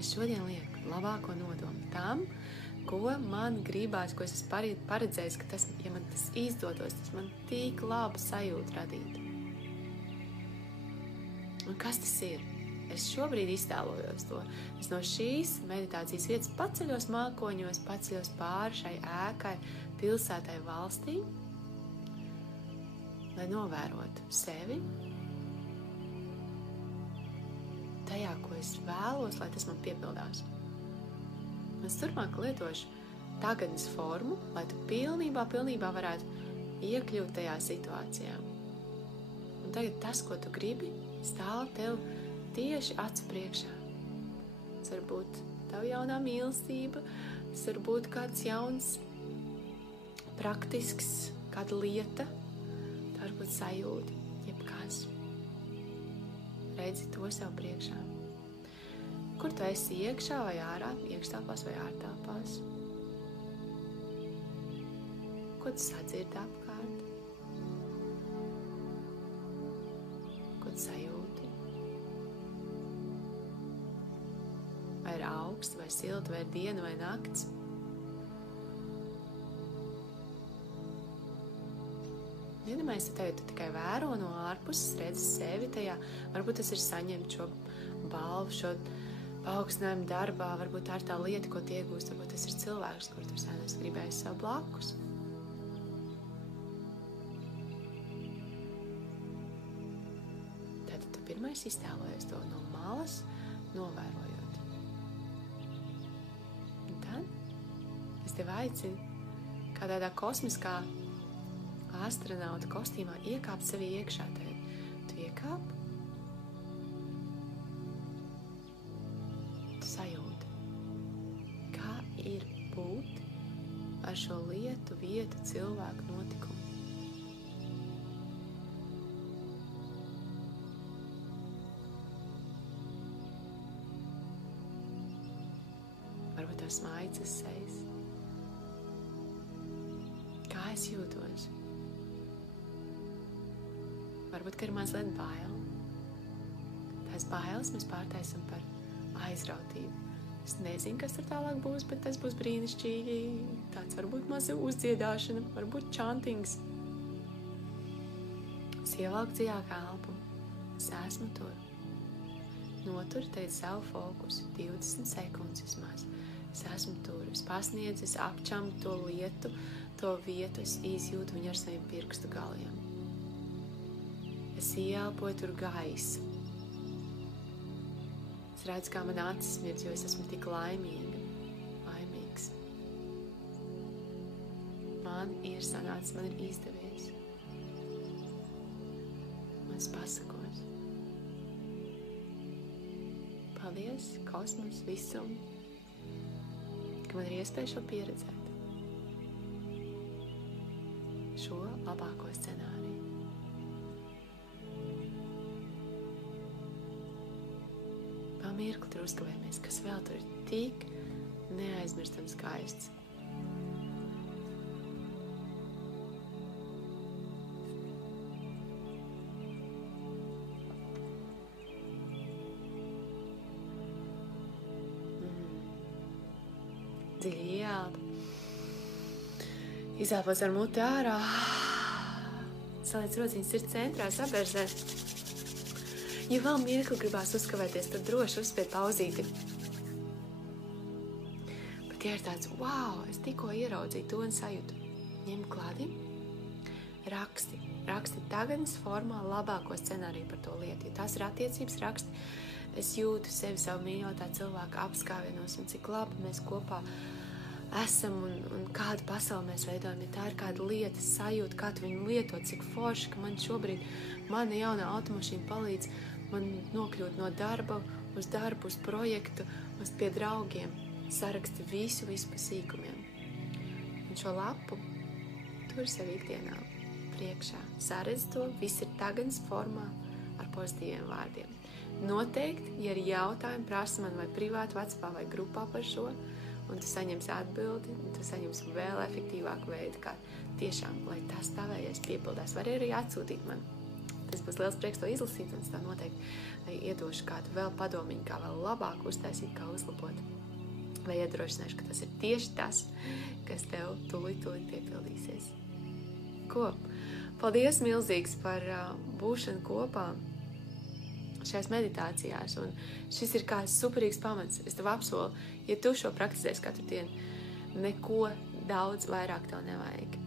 Es šodien lieku labāko nodomu tam, ko man gribās, ko es esmu paredzējis, ka tas, ja man tas izdotos, tas man tik labu sajūtu radītu. Un kas tas ir? Es šobrīd iztēlojos to. Es no šīs meditācijas vietas paceļos mākoņos, paceļos pāri šai ēkai, pilsētai, valstī, lai novērotu sevi, tajā, ko es vēlos, lai tas man piepildās. Es turpmāk lietošu tagadnes formu, lai tu pilnībā varētu iekļūt tajā situācijā. Un tagad tas, ko tu gribi, stāv tev tieši acu priekšā. Tas var būt tavu jaunā mīlestība, tas var būt kāds jauns, praktisks, kāda lieta, tā var būt sajūta, jebkas. Redzi to sev priekšā. Kur tu esi iekšā vai ārā, iekštāpās vai ārtāpās? Ko tu sadzirdi apkārt? Ko tu sajūti? Vai ir augsts, vai silti, vai diena, vai nakts? Iedomājies, ka tu tikai vēro no ārpuses, redzi sevi tajā. Varbūt tas ir saņemt šo balvu, šo paaugstinājumu darbā, varbūt tā ir tā lieta, ko tu iegūst, varbūt tas ir cilvēks, kur tu sēdēs gribējis sev blakus. Tātad tu pirmais iztēlojies to no malas, novērojot. Un tad es tev aicinu, kā tādā kosmiskā astronauta kostīmā iekāpt sevi iekšā. Tu iekāp, tu sajūti, kā ir būt ar šo lietu, vietu, cilvēku, notikumu. Varbūt tev smaicas sejas. Kā es jūtos? Varbūt, ka ir mazliet bail. Tās bailes mēs pārtaisam par aizrautību. Es nezinu, kas tur tālāk būs, bet tas būs brīnišķīgi. Tāds varbūt maza uzdziedāšana, varbūt čantings. Es ievelku dziļāku elpu. Es esmu tur. Noturu tagad savu fokusu 20 sekundes vismaz. Es esmu tur. Es pasniedzu, es apčamu to lietu, to vietu, es izjūtu viņu ar saviem pirkstu galiem. Es ieelpoju tur gaisu. Es redzu, kā man acis mirdz, jo es esmu tik laimīgs. Man ir sanācis, man ir izdevies. Man es pasakos. Paldies, kosmos, visum, ka man ir iespēja šo pieredzēt. Šo labāko scenāriju. Mirkli tur uzkavējamies, kas vēl tur ir tik neaizmirstams skaists. Dziļi ieelpa. Izelpos ar muti ārā. Saliec rociņas sirds centrā, saberzē. Ja vēl mirkli gribās uzkavēties, tad droši uzspied pauzīti. Bet ja ir tāds, wow, es tikko ieraudzīju to un sajūtu, ņem klādi, raksti tagadnes formā labāko scenāriju par to lietu. Ja tās ir attiecības, raksti, es jūtu sevi savu mīļotā cilvēka apskāvienos un cik labi mēs kopā esam un kādu pasauli mēs veidojam. Ja tā ir kāda lieta, sajūta, kā tu viņu lietot, cik forši, ka man šobrīd mana jaunā automašīna palīdz man nokļūt no darba, uz projektu, uz pie draugiem. Saraksti visu pa sīkumiem. Un šo lapu tur sev ikdienā priekšā. Saredz to, viss ir tagadnes formā ar pozitīviem vārdiem. Noteikti, ja ir jautājumi, prasa man vai privāti, WhatsAppā vai grupā par šo, un tu saņemsi atbildi, un tu saņemsi vēl efektīvāku veidu, kā tiešām, lai tas tavējais piepildās. Var arī atsūtīt man Tas būs liels prieks to izlasīt, un es tā noteikti iedošu kādu vēl padomiņu, kā vēl labāk uztaisīt, kā uzlabot. Vai iedrošināšu, ka tas ir tieši tas, kas tev tūlīt piepildīsies. Ko? Paldies milzīgs par būšanu kopā šajās meditācijās, un šis ir kā superīgs pamats. Es tev apsolu, ja tu šo praktizēsi katru dienu, neko daudz vairāk tev nevajag.